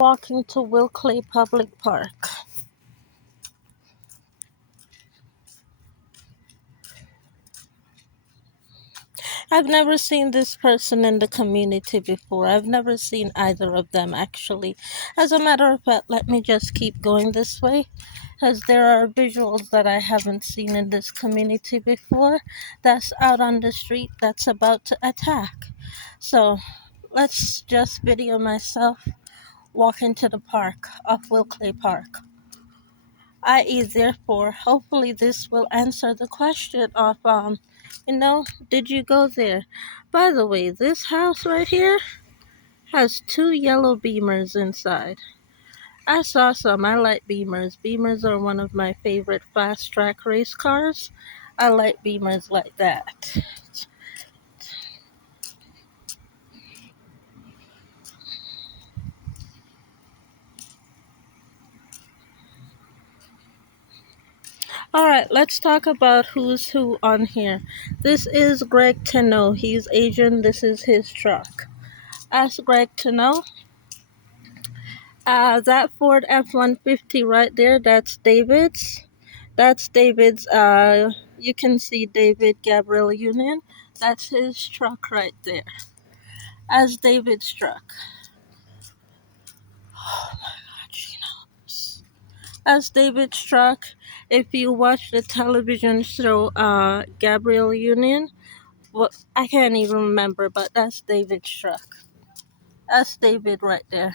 Walking to Wilkley Public Park. I've never seen this person in the community before. I've never seen either of them actually. As a matter of fact, let me just keep going this way because there are visuals that I haven't seen in this community before that's out on the street that's about to attack. So let's just video myself walking to the park of Wilkley Park. I.e., therefore, hopefully this will answer the question of, did you go there? By the way, this house right here has two yellow Beamers inside. I saw some. I like Beamers. Beamers are one of my favorite fast track race cars. I like Beamers like that. Alright, let's talk about who's who on here. This is Greg Teno. He's Asian. This is his truck. Ask Greg to know. That Ford F-150 right there, that's David's. That's David's, you can see David Gabriel Union. That's his truck right there. As David's truck. Oh my God, she knows. As David's truck, if you watch the television show, Gabriel Union, well, I can't even remember, but that's David's truck. That's David right there.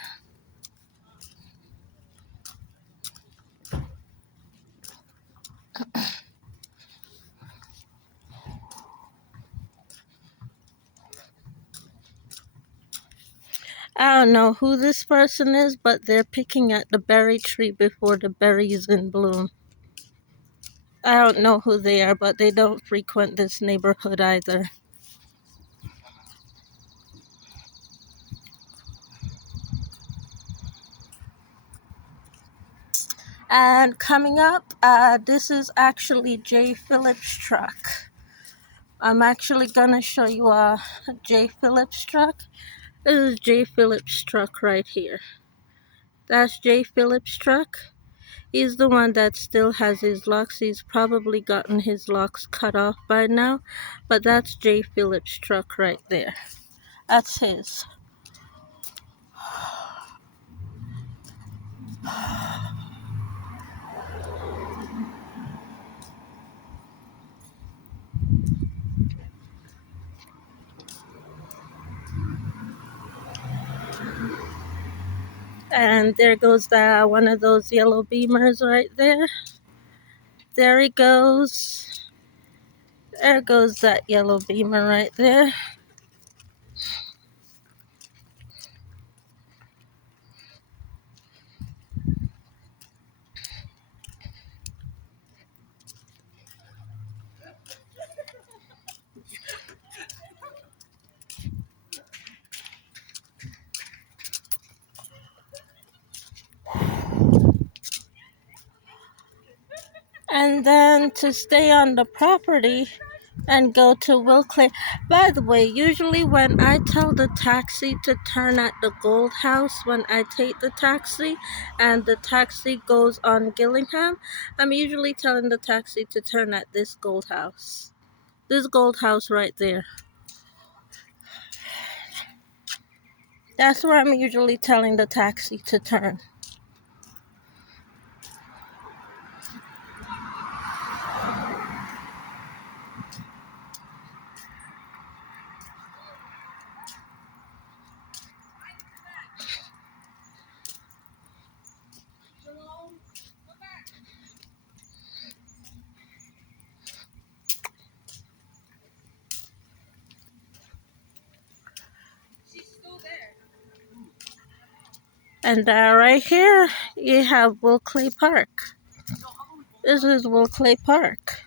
I don't know who this person is, but they're picking at the berry tree before the berries in bloom. I don't know who they are, but they don't frequent this neighborhood either. And coming up, this is actually Jay Phillips' truck. I'm actually gonna show you a Jay Phillips truck. This is Jay Phillips' truck right here. That's Jay Phillips' truck. He's the one that still has his locks. He's probably gotten his locks cut off by now. But that's Jay Phillips' truck right there. That's his. And there goes one of those yellow Beamers right there. There he goes. There goes that yellow Beamer right there. And then to stay on the property and go to Wilkley. By the way, usually when I tell the taxi to turn at the Gold House, when I take the taxi and the taxi goes on Gillingham, I'm usually telling the taxi to turn at this Gold House. This Gold House right there. That's where I'm usually telling the taxi to turn. And right here, you have Wilkley Park. This is Wilkley Park.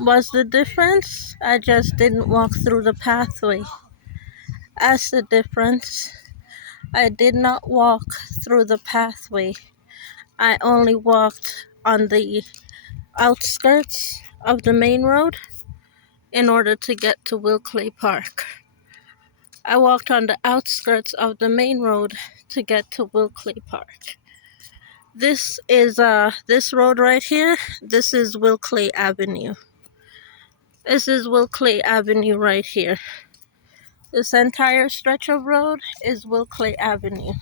What's the difference? I just didn't walk through the pathway. That's the difference. I did not walk through the pathway. I only walked on the outskirts of the main road in order to get to Wilkley Park. I walked on the outskirts of the main road to get to Wilkley Park. This is this road right here. This is Wilkley Avenue. This is Wilkley Avenue right here. This entire stretch of road is Wilkley Avenue.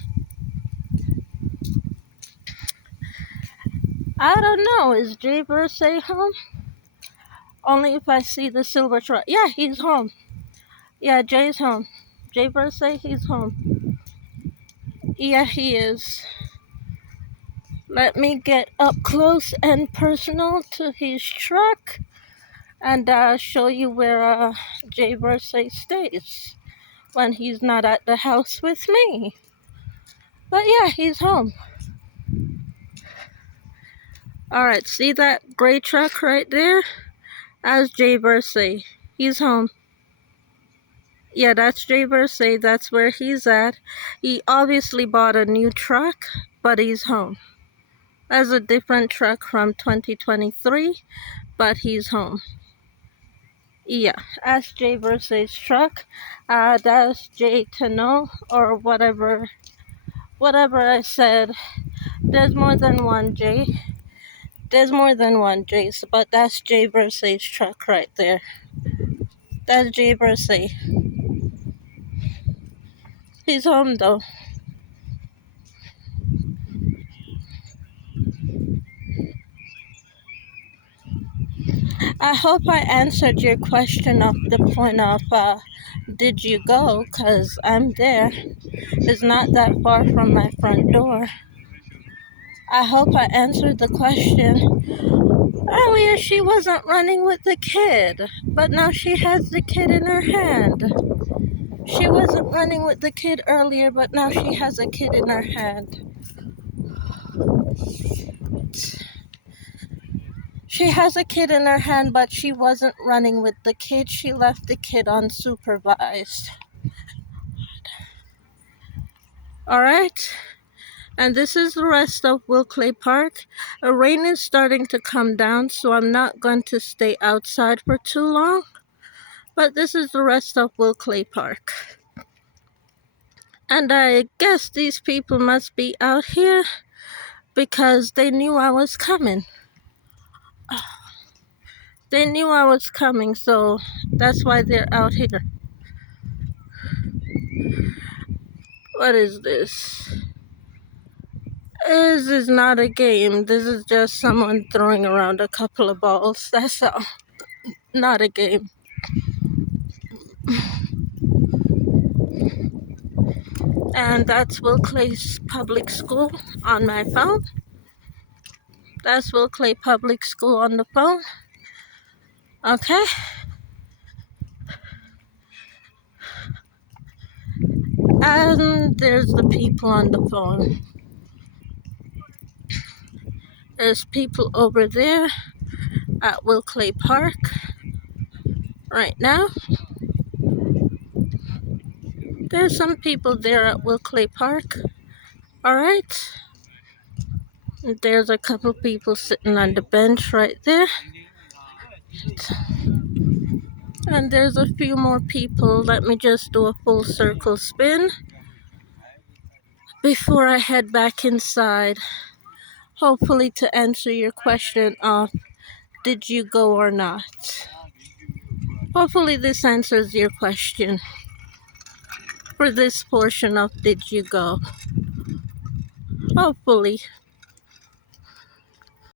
I don't know. Is Jay Bursay home? Only if I see the silver truck. Yeah, he's home. Yeah, Jay's home. Jay Bursay, he's home. Yeah, he is. Let me get up close and personal to his truck and show you where Jay Bursay stays when he's not at the house with me. But yeah, he's home. Alright, see that gray truck right there? That's Jay Bursay. He's home. Yeah, that's Jay Bursay. That's where he's at. He obviously bought a new truck, but he's home. That's a different truck from 2023, but he's home. Yeah, that's Jay Bursay's truck. That's Jay Tano, or whatever I said. There's more than one Jay. There's more than one Jay, but that's Jay Bursay's truck right there. That's Jay Bursay. He's home though. I hope I answered your question of the point of did you go? Because I'm there. It's not that far from my front door. I hope I answered the question. Earlier she wasn't running with the kid, but now she has the kid in her hand. She wasn't running with the kid earlier, but now she has a kid in her hand. She has a kid in her hand, but she wasn't running with the kid. She left the kid unsupervised. Alright? And this is the rest of Wilkley Park. The rain is starting to come down, so I'm not going to stay outside for too long. But this is the rest of Wilkley Park. And I guess these people must be out here because they knew I was coming. They knew I was coming, so that's why they're out here. What is this? This is not a game. This is just someone throwing around a couple of balls. That's all. Not a game. And that's Wilkley Public School on my phone. That's Wilkley Public School on the phone. Okay. And there's the people on the phone. There's people over there at Wilkley Park right now. There's some people there at Wilkley Park. Alright. There's a couple people sitting on the bench right there. And there's a few more people. Let me just do a full circle spin before I head back inside. Hopefully to answer your question of did you go or not. Hopefully this answers your question for this portion of did you go. Hopefully.